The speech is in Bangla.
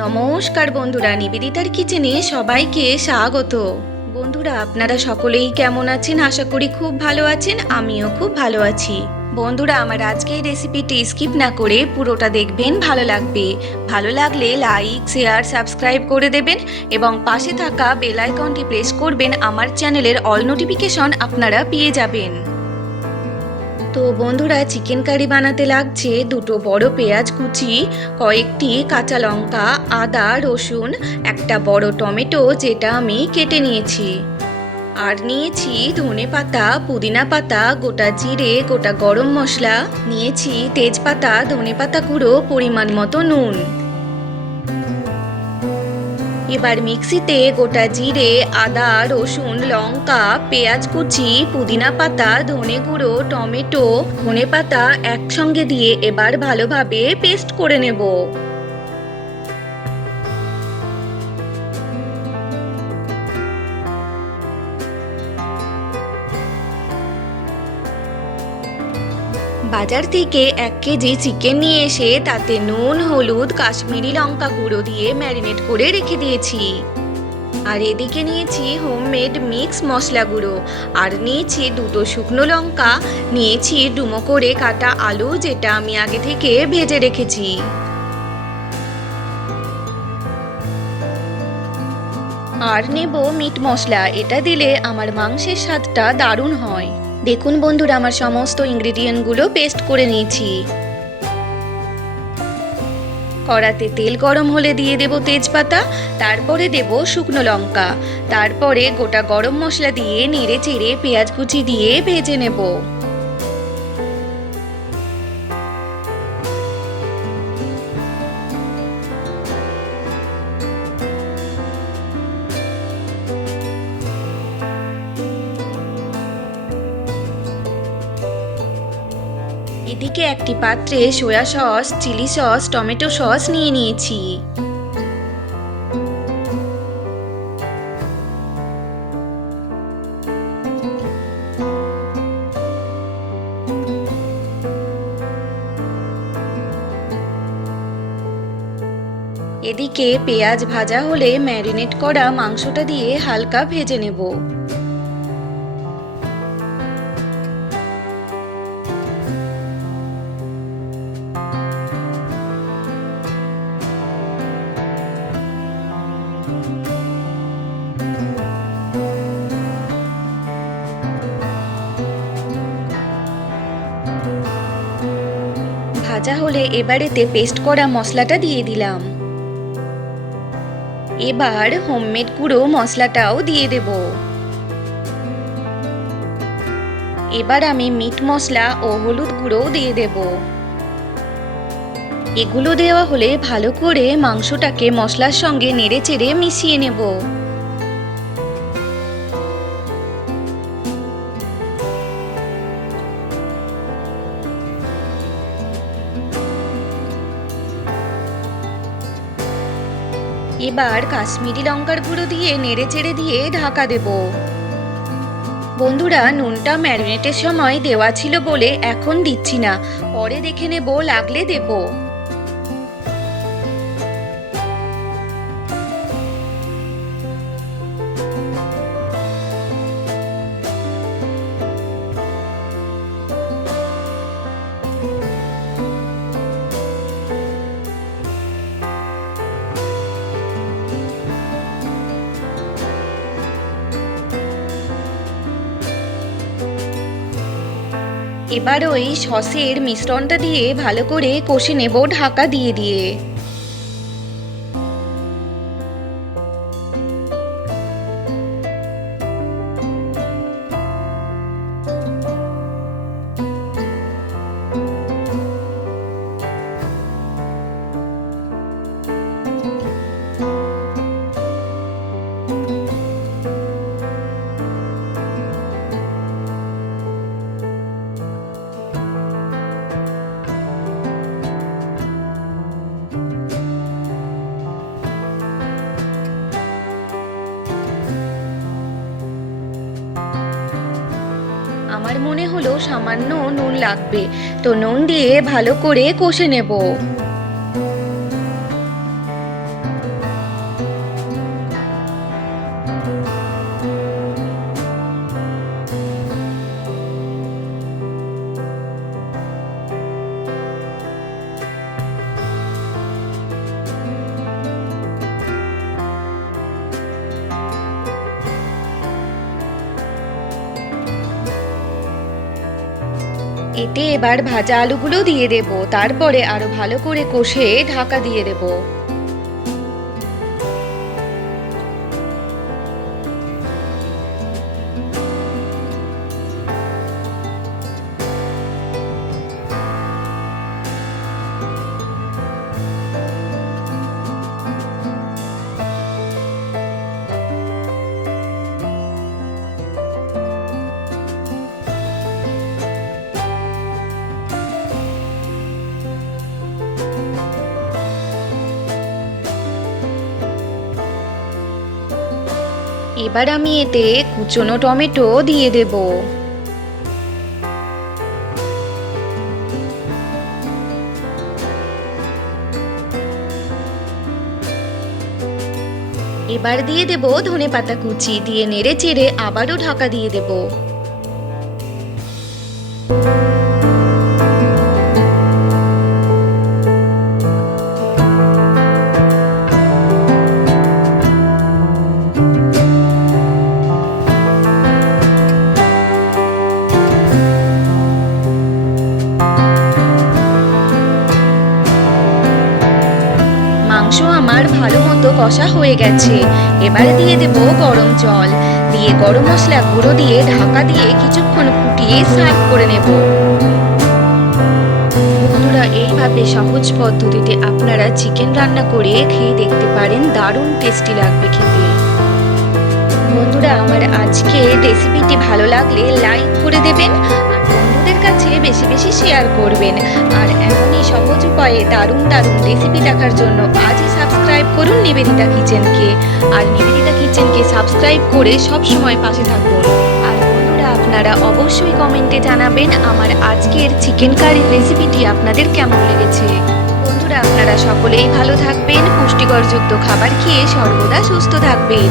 নমস্কার বন্ধুরা, নিবেদিতার কিচেনে সবাইকে স্বাগত। বন্ধুরা, আপনারা সকলেই কেমন আছেন? আশা করি খুব ভালো আছেন। আমিও খুব ভালো আছি। বন্ধুরা, আমার আজকের রেসিপিটি স্কিপ না করে পুরোটা দেখবেন, ভালো লাগবে। ভালো লাগলে লাইক, শেয়ার, সাবস্ক্রাইব করে দেবেন এবং পাশে থাকা বেল আইকনটি প্রেস করবেন। আমার চ্যানেলের অল নোটিফিকেশন আপনারা পেয়ে যাবেন। তো বন্ধুরা, চিকেন কারি বানাতে লাগছে দুটো বড় পেঁয়াজ কুচি, কয়েকটি কাঁচা লঙ্কা, আদা, রসুন, একটা বড় টমেটো যেটা আমি কেটে নিয়েছি, আর নিয়েছি ধনে পাতা, পুদিনা পাতা, গোটা জিরে, গোটা গরম মশলা, নিয়েছি তেজপাতা, ধনে পাতা গুঁড়ো, পরিমাণ মতো নুন। এবার মিক্সিতে গোটা জিরে, আদা, রসুন, লঙ্কা, পেঁয়াজ কুচি, পুদিনা পাতা, ধনে গুঁড়ো, টমেটো, ধনেপাতা একসঙ্গে দিয়ে এবার ভালোভাবে পেস্ট করে নেব। বাজার থেকে 1 কেজি চিকেন নিয়ে এসে তাতে নুন, হলুদ, কাশ্মীরি লঙ্কা গুঁড়ো দিয়ে ম্যারিনেট করে রেখে দিয়েছি। আর এদিকে নিয়েছি হোমমেড মিক্স মশলা গুঁড়ো, আর নিয়েছি দুটো শুকনো লঙ্কা, নিয়েছি ডুমো করে কাটা আলু যেটা আমি আগে থেকে ভেজে রেখেছি। আর নেব মিট মশলা, এটা দিলে আমার মাংসের স্বাদটা দারুণ হয়। দেখুন বন্ধুরা, আমার সমস্ত ইনগ্রেডিয়েন্টগুলো পেস্ট করে নিয়েছি। কড়াতে তেল গরম হলে দিয়ে দেব তেজপাতা, তারপরে দেব শুকনো লঙ্কা, তারপরে গোটা গরম মশলা দিয়ে নেড়ে চেড়ে পেঁয়াজ কুচি দিয়ে ভেজে নেব। এদিকে একটি পাত্রে soya sauce, chilli sauce, tomato sauce নিয়ে নিয়েছি। এদিকে পেঁয়াজ ভাজা হলে ম্যারিনেট করা মাংসটা দিয়ে হালকা ভেজে নেব। ভাজা হলে এবারেতে পেস্ট করা মশলাটা দিয়ে দিলাম। এবার হোমমেড গুঁড়ো মশলাটাও দিয়ে দেব। এবার আমি মিট মশলা ও হলুদ গুঁড়োও দিয়ে দেব। এগুলো দেওয়া হলে ভালো করে মাংসটাকে মশলার সঙ্গে নেড়ে চেড়ে মিশিয়ে নেব। এবার কাশ্মীরি লঙ্কার গুঁড়ো দিয়ে নেড়ে চেড়ে দিয়ে ঢাকা দেব। বন্ধুরা, নুনটা ম্যারিনেটের সময় দেওয়া ছিল বলে এখন দিচ্ছি না, পরে দেখে নেব, লাগলে দেব। এবার ওই সসের মিশ্রণটা দিয়ে ভালো করে কষে নেব ঢাকা দিয়ে দিয়ে। আমার মনে হলো সামান্য নুন লাগবে, তো নুন দিয়ে ভালো করে কষে নেব। এতে এবার ভাজা আলুগুলো দিয়ে দেব, তারপরে আরো ভালো করে কষে ঢাকা দিয়ে দেব। এবার আমি এতে কুচনো টমেটো দিয়ে দেব। এবার দিয়ে দেব ধনেপাতা কুচি, দিয়ে নেড়ে চেড়ে আবারও ঢাকা দিয়ে দেব। মাংস আমার ভালো মতো কষা হয়ে গেছে। এবারে দিয়ে দেব গরম জল, দিয়ে গরম মশলা গুঁড়ো দিয়ে ঢাকা দিয়ে কিছুক্ষণ ফুটিয়ে সার্ভ করে নেব। বন্ধুরা, এইভাবে সহজ পদ্ধতিতে আপনারা চিকেন রান্না করে খেয়ে দেখতে পারেন, দারুণ টেস্টি লাগবে খেতে। বন্ধুরা, আমার আজকের রেসিপিটি ভালো লাগলে লাইক করে দেবেন আর বন্ধুদের কাছে বেশি বেশি শেয়ার করবেন। আর এমনই সহজ উপায়ে দারুণ দারুণ রেসিপি দেখার জন্য আজই সাবস্ক্রাইব করুন নিবেদিতা কিচেনকে। আর নিবেদিতা কিচেনকে সাবস্ক্রাইব করে সব সময় পাশে থাকুন। আর বন্ধুরা, আপনারা অবশ্যই কমেন্টে জানাবেন আমার আজকের চিকেন কারি রেসিপিটি আপনাদের কেমন লেগেছে। বন্ধুরা, আপনারা সকলেই ভালো থাকবেন, পুষ্টিকরযুক্ত খাবার খেয়ে সর্বদা সুস্থ থাকবেন।